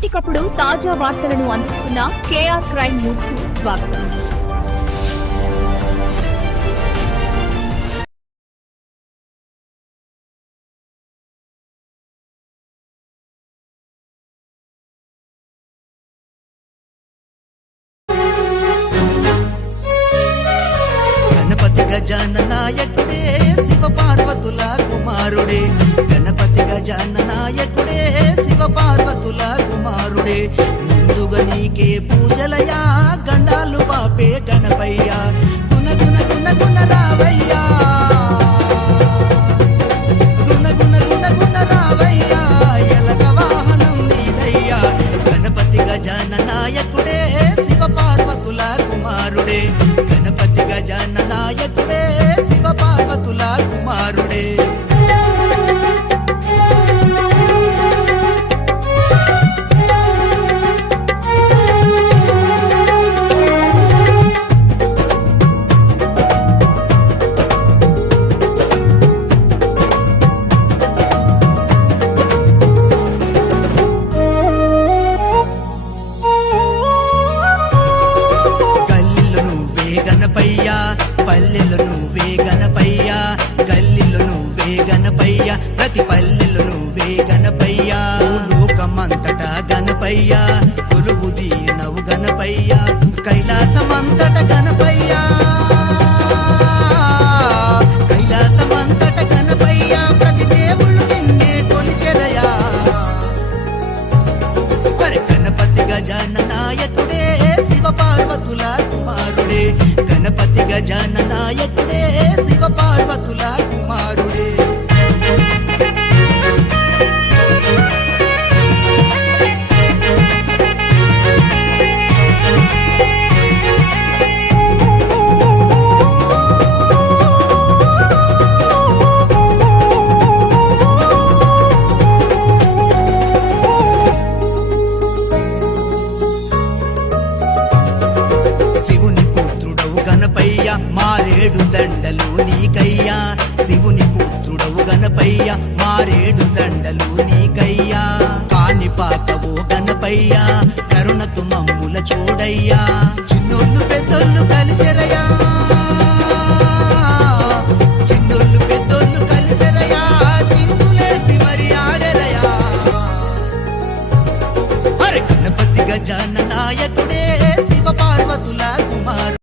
ఎప్పటికప్పుడు తాజా వార్తలను అందిస్తున్న కేఆర్ క్రైమ్ న్యూస్కు స్వాగతం. గణపతి శివ పార్వతుల కుమారుడే. గణపతి గజాన నాయకుడే శివ పార్వతుల కుమారుడే ముందుగా నీకే పూజలయా గండాలు పాపే గణపయ్యా. గుణ గుణ గుణ గుణరా గణపయ్యా ప్రతి పల్లెలు నువ్వే గణపయ్యా. లోకమంతటా గణపయ్యా కొలువు దీనవు గణపయ్యా. కైలాసమంతట గణపయ్యా. కైలాసమంతట గణపయ్యా ప్రతి దేవుళ్ళు నిన్నే కొలిచెరయా మరి గణపతి గజాన నాయకుడే శివ పార్వతుల కుమారుడే. గణపతి గజాన నాయకుడే శివ పార్వతుల శివుని పుత్రుడవు గణపయ్య మారేడు దండలు నీకయ్యా. శివుని పుత్రుడవు గణపయ్య మారేడు దండలు నీకయ్యా. కాని పాకవో గణపయ్య కరుణతు మమ్ముల చూడయ్యా. చిన్నోళ్ళు పెద్దోళ్ళు కలిసెరయా చిన్నోళ్ళు మరి గజాన నాయకుడే तुला कुमार